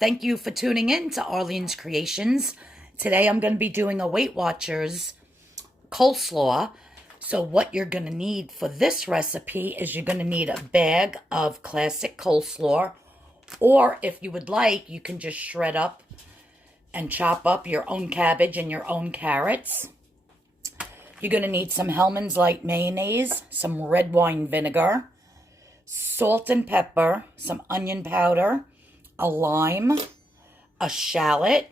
Thank you for tuning in to Arlene's Creations. Today I'm going to be doing a Weight Watchers coleslaw. So what you're going to need for this recipe is you're going to need a bag of classic coleslaw, or if you would like, you can just shred up and chop up your own cabbage and your own carrots. You're going to need some Hellmans light mayonnaise, some red wine vinegar, salt and pepper, some onion powder, a lime, a shallot,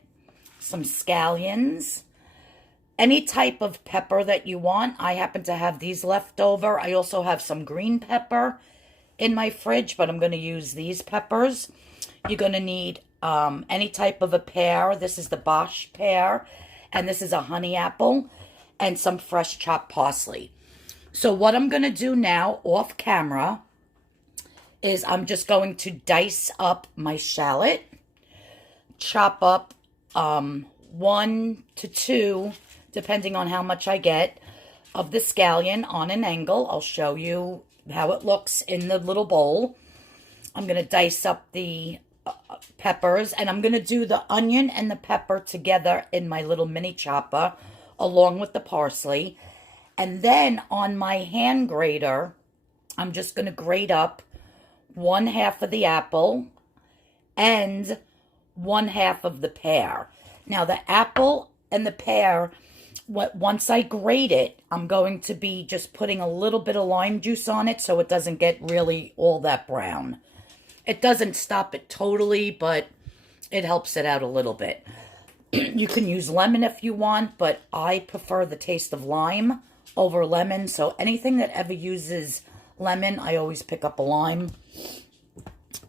some scallions, any type of pepper that you want. I happen to have these left over. I also have some green pepper in my fridge, but I'm going to use these peppers. You're going to need any type of a pear. This is the Bosch pear, and this is a honey apple, and some fresh chopped parsley. So what I'm going to do now off camera is I'm just going to dice up my shallot, chop up 1 to 2, depending on how much I get, of the scallion on an angle. I'll show you how it looks in the little bowl. I'm going to dice up the peppers, and I'm going to do the onion and the pepper together in my little mini chopper, along with the parsley. And then on my hand grater, I'm just going to grate up 1/2 of the apple and 1/2 of the pear. Now the apple and the pear, once I grate it, I'm going to be just putting a little bit of lime juice on it so it doesn't get really all that brown. It doesn't stop it totally, but it helps it out a little bit. You can use lemon if you want, but I prefer the taste of lime over lemon. So anything that ever uses lemon, I always pick up a lime.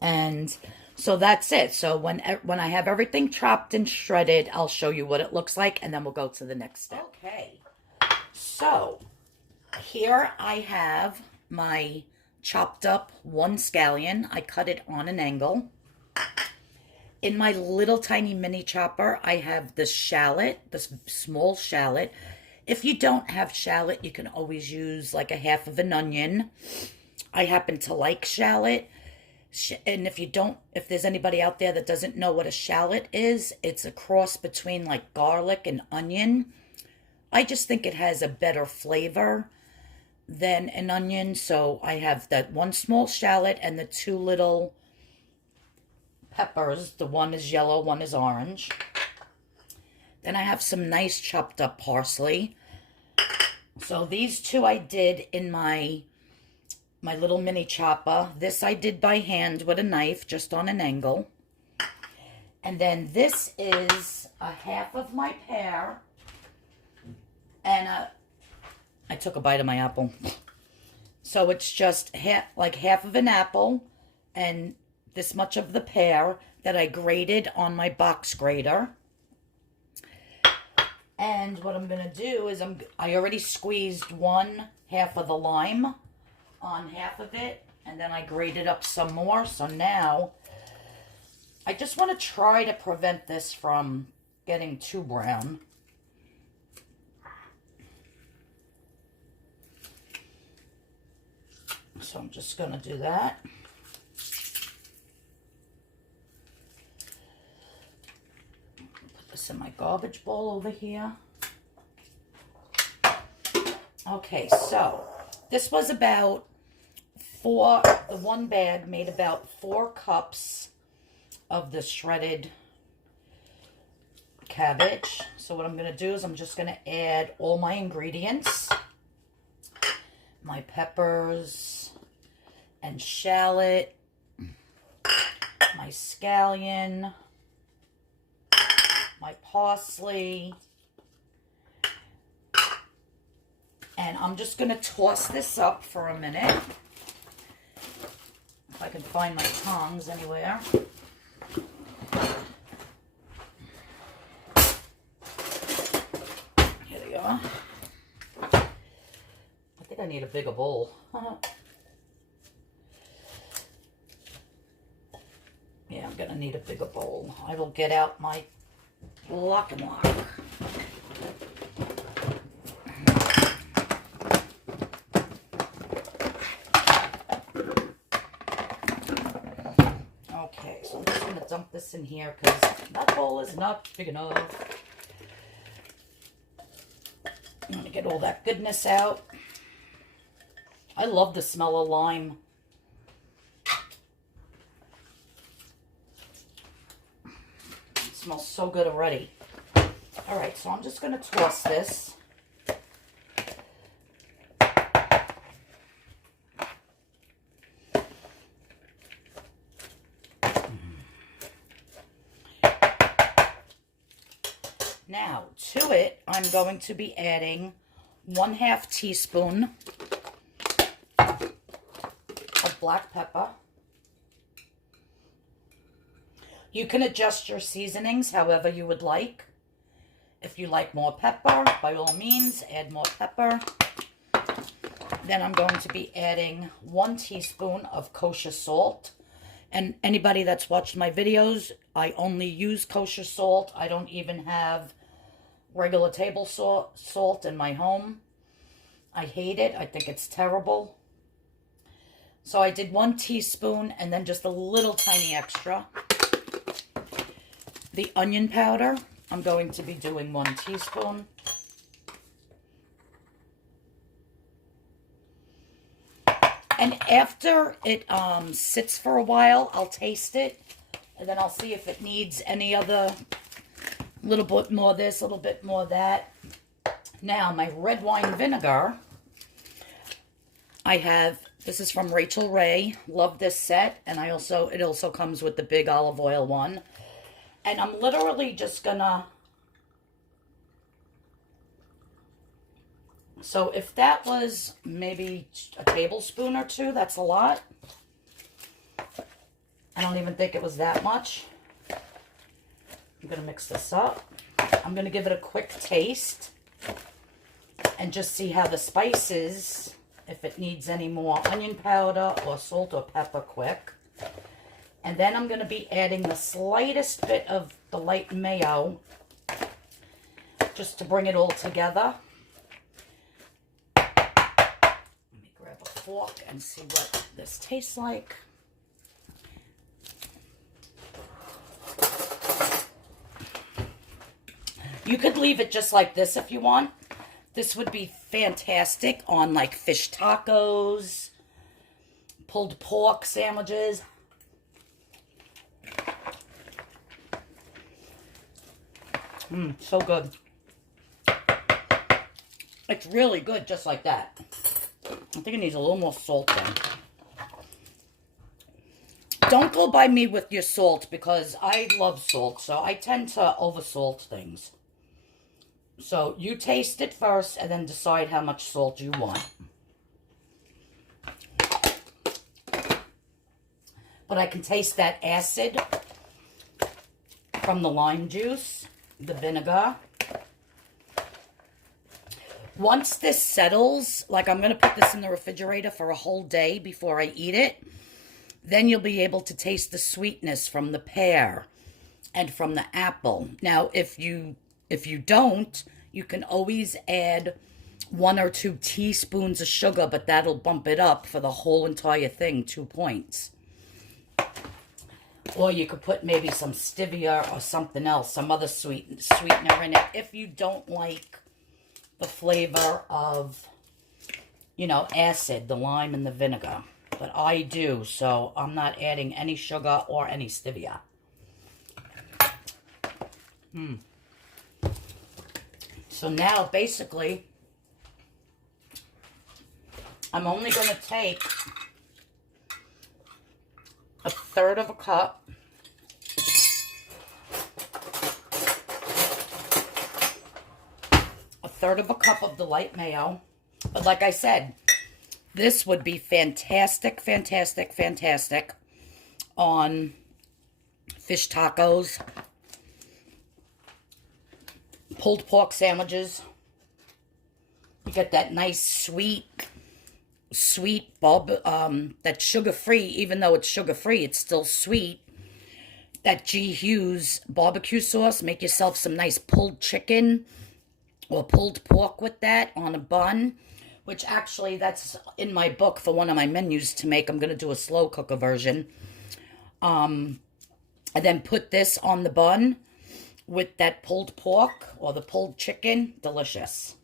And so that's it. So when I have everything chopped and shredded, I'll show you what it looks like, and then we'll go to the next step. Okay, so here I have my chopped up 1 scallion. I cut it on an angle. In my little tiny mini chopper, I have the shallot, the small shallot. If you don't have shallot, you can always use like 1/2 of an onion. I happen to like shallot. And if there's anybody out there that doesn't know what a shallot is, it's a cross between like garlic and onion. I just think it has a better flavor than an onion. So I have that 1 small shallot and the 2 little peppers. The one is yellow, one is orange. Then I have some nice chopped up parsley. So these 2 I did in my little mini chopper. This I did by hand with a knife, just on an angle. And then this is 1/2 of my pear. And I took a bite of my apple. So it's just half of an apple and this much of the pear that I grated on my box grater. And what I'm going to do is I already squeezed 1/2 of the lime on half of it, and then I grated up some more. So now I just want to try to prevent this from getting too brown. So I'm just going to do that. Put this in my garbage bowl over here. Okay, so this was about the 1 bag made about 4 cups of the shredded cabbage. So what I'm going to do is I'm just going to add all my ingredients. My peppers and shallot, my scallion, my parsley. And I'm just going to toss this up for a minute. If I can find my tongs anywhere. Here they are. I think I need a bigger bowl. Yeah, I'm going to need a bigger bowl. I will get out my lock and lock. this in here because that bowl is not big enough. I'm going to get all that goodness out. I love the smell of lime. It smells so good already. All right, so I'm just going to toss this. Now, to it, I'm going to be adding 1/2 teaspoon of black pepper. You can adjust your seasonings however you would like. If you like more pepper, by all means, add more pepper. Then I'm going to be adding 1 teaspoon of kosher salt. And anybody that's watched my videos, I only use kosher salt. I don't even have regular table salt in my home. I hate it. I think it's terrible. So I did 1 teaspoon and then just a little tiny extra. The onion powder, I'm going to be doing 1 teaspoon. And after it sits for a while, I'll taste it. And then I'll see if it needs any other, little bit more this, a little bit more that. Now, my red wine vinegar, I have, this is from Rachel Ray. Love this set. And it also comes with the big olive oil one. And I'm literally just gonna, so if that was maybe a tablespoon or 2, that's a lot. I don't even think it was that much. I'm going to mix this up. I'm going to give it a quick taste and just see how the spices, if it needs any more onion powder or salt or pepper quick. And then I'm going to be adding the slightest bit of the light mayo just to bring it all together. Let me grab a fork and see what this tastes like. You could leave it just like this if you want. This would be fantastic on like fish tacos, pulled pork sandwiches. So good. It's really good just like that. I think it needs a little more salt then. Don't go by me with your salt because I love salt, so I tend to over-salt things. So you taste it first and then decide how much salt you want. But I can taste that acid from the lime juice, the vinegar. Once this settles, like I'm going to put this in the refrigerator for a whole day before I eat it, then you'll be able to taste the sweetness from the pear and from the apple. Now, if you don't, you can always add 1 or 2 teaspoons of sugar, but that'll bump it up for the whole entire thing, 2 points. Or you could put maybe some stevia or something else, some other sweetener in it, if you don't like the flavor of, you know, acid, the lime and the vinegar. But I do, so I'm not adding any sugar or any stevia. So now, basically, I'm only going to take 1/3 of a cup. A third of a cup of the light mayo. But like I said, this would be fantastic, fantastic, fantastic on fish tacos, pulled pork sandwiches. You get that nice sweet that's sugar-free. Even though it's sugar-free, it's still sweet. That G. Hughes barbecue sauce. Make yourself some nice pulled chicken or pulled pork with that on a bun. Which actually, that's in my book for one of my menus to make. I'm going to do a slow cooker version. and then put this on the bun with that pulled pork or the pulled chicken. Delicious.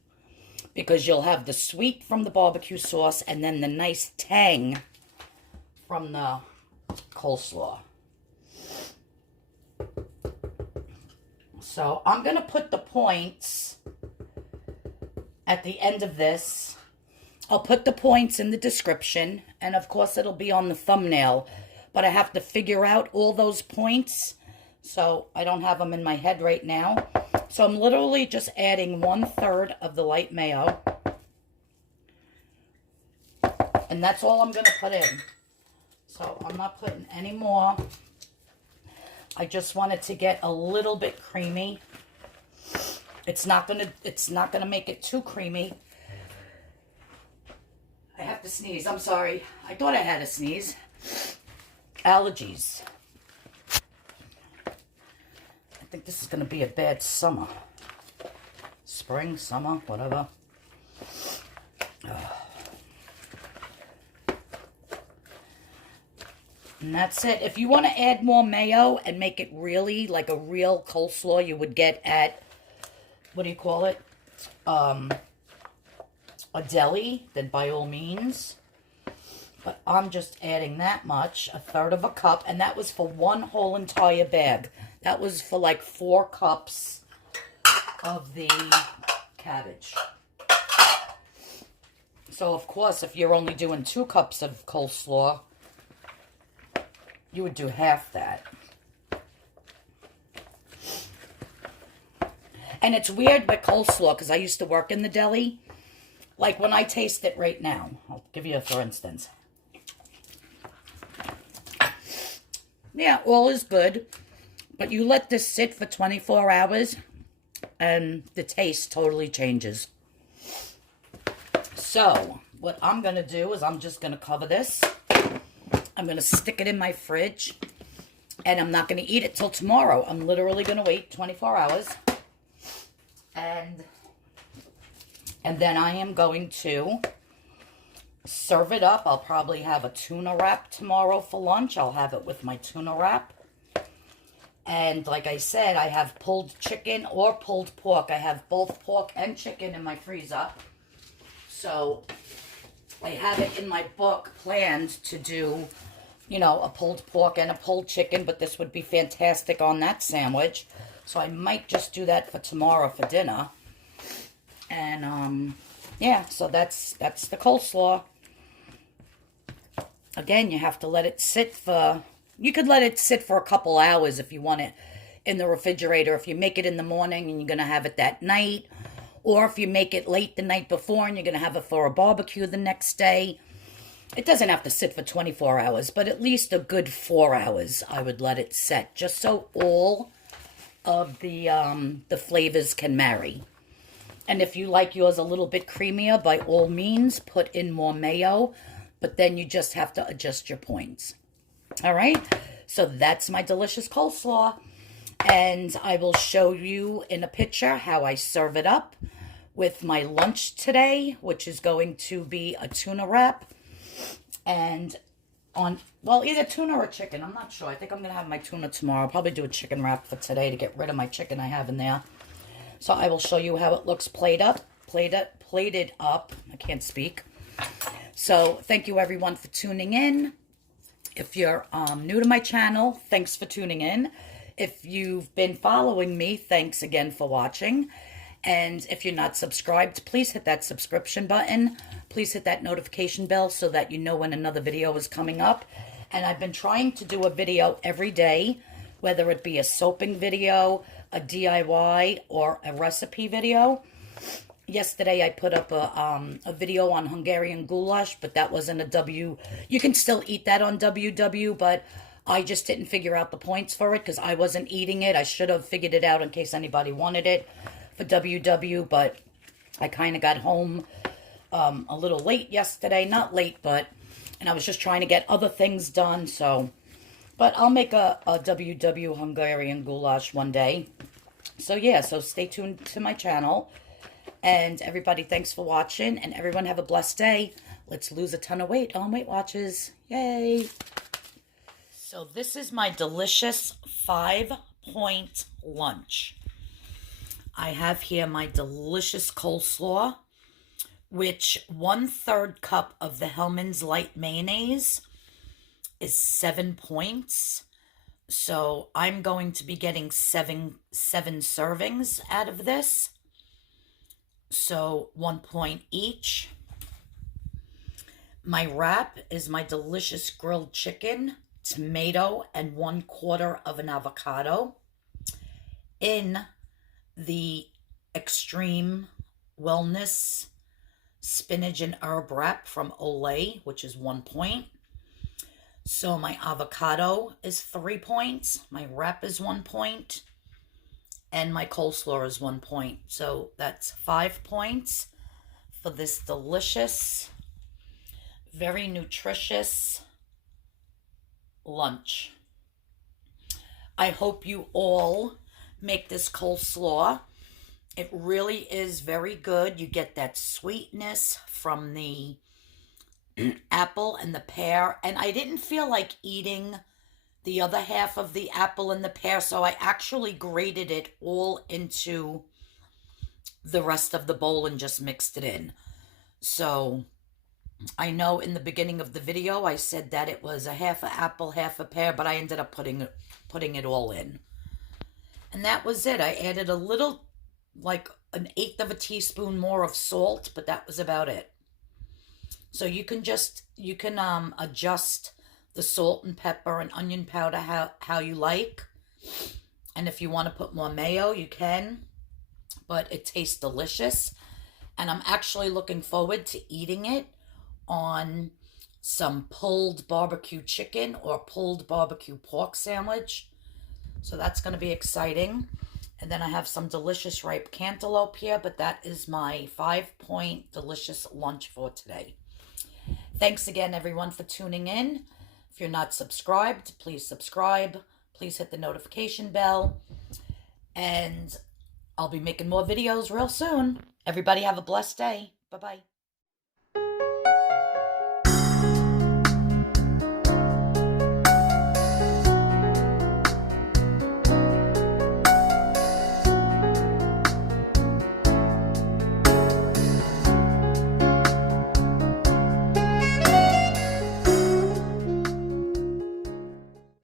Because you'll have the sweet from the barbecue sauce and then the nice tang from the coleslaw. So I'm going to put the points at the end of this. I'll put the points in the description, and of course it'll be on the thumbnail. But I have to figure out all those points, so I don't have them in my head right now. So I'm literally just adding 1/3 of the light mayo. And that's all I'm going to put in. So I'm not putting any more. I just want it to get a little bit creamy. It's not gonna make it too creamy. I have to sneeze. I'm sorry. I thought I had a sneeze. Allergies. I think this is gonna be a bad summer. Spring, summer, whatever. And that's it. If you want to add more mayo and make it really like a real coleslaw you would get at, what do you call it? A deli, then by all means. But I'm just adding that much, 1/3 of a cup. And that was for one whole entire bag. That was for like 4 cups of the cabbage. So, of course, if you're only doing 2 cups of coleslaw, you would do half that. And it's weird with coleslaw, because I used to work in the deli. Like when I taste it right now, I'll give you a for instance. Yeah, all is good. But you let this sit for 24 hours, and the taste totally changes. So, what I'm going to do is I'm just going to cover this. I'm going to stick it in my fridge, and I'm not going to eat it till tomorrow. I'm literally going to wait 24 hours, and then I am going to serve it up. I'll probably have a tuna wrap tomorrow for lunch. I'll have it with my tuna wrap, and like I said, I have pulled chicken or pulled pork. I have both pork and chicken in my freezer, so I have it in my book planned to do, you know, a pulled pork and a pulled chicken, but this would be fantastic on that sandwich. So I might just do that for tomorrow for dinner. And, yeah, so that's the coleslaw. Again, you have to let it sit for, you could let it sit for a couple hours if you want it in the refrigerator. If you make it in the morning and you're going to have it that night, or if you make it late the night before and you're going to have it for a barbecue the next day. It doesn't have to sit for 24 hours, but at least a good 4 hours I would let it set, just so all of the flavors can marry. And if you like yours a little bit creamier, by all means, put in more mayo, but then you just have to adjust your points. All right? So that's my delicious coleslaw, and I will show you in a picture how I serve it up with my lunch today, which is going to be a tuna wrap. And on, well, either tuna or chicken. I'm not sure. I think I'm going to have my tuna tomorrow. I'll probably do a chicken wrap for today to get rid of my chicken I have in there. So I will show you how it looks plated up. I can't speak. So thank you everyone for tuning in. If you're new to my channel, thanks for tuning in. If you've been following me, thanks again for watching. And if you're not subscribed, please hit that subscription button. Please hit that notification bell so that you know when another video is coming up. And I've been trying to do a video every day, whether it be a soaping video, a DIY, or a recipe video. Yesterday I put up a video on Hungarian goulash, but that wasn't a W. You can still eat that on WW, but I just didn't figure out the points for it because I wasn't eating it. I should have figured it out in case anybody wanted it for WW, but I kind of got home a little late yesterday. Not late, but, and I was just trying to get other things done, so, but I'll make a WW Hungarian goulash one day. So yeah, so stay tuned to my channel. And everybody, thanks for watching, and everyone have a blessed day. Let's lose a ton of weight on Weight Watchers. Yay! So this is my delicious 5-point lunch. I have here my delicious coleslaw, which 1/3 cup of the Hellmans light mayonnaise is 7 points. So I'm going to be getting seven servings out of this. So 1 point each. My wrap is my delicious grilled chicken, tomato, and 1/4 of an avocado in the Extreme Wellness spinach and herb wrap from Olay, which is 1 point. So my avocado is 3 points, my wrap is 1 point, and my coleslaw is 1 point. So that's 5 points for this delicious, very nutritious lunch. I hope you all make this coleslaw. It really is very good. You get that sweetness from the apple and the pear, and I didn't feel like eating the other half of the apple and the pear, so I actually grated it all into the rest of the bowl and just mixed it in. So I know in the beginning of the video I said that it was a half a apple, half a pear, but I ended up putting it all in. And that was it. I added a little, like 1/8 of a teaspoon more of salt, but that was about it. So you can adjust the salt and pepper and onion powder how you like. And if you want to put more mayo, you can. But it tastes delicious. And I'm actually looking forward to eating it on some pulled barbecue chicken or pulled barbecue pork sandwich. So that's going to be exciting. And then I have some delicious ripe cantaloupe here, but that is my 5-point delicious lunch for today. Thanks again, everyone, for tuning in. If you're not subscribed, please subscribe. Please hit the notification bell. And I'll be making more videos real soon. Everybody have a blessed day. Bye-bye.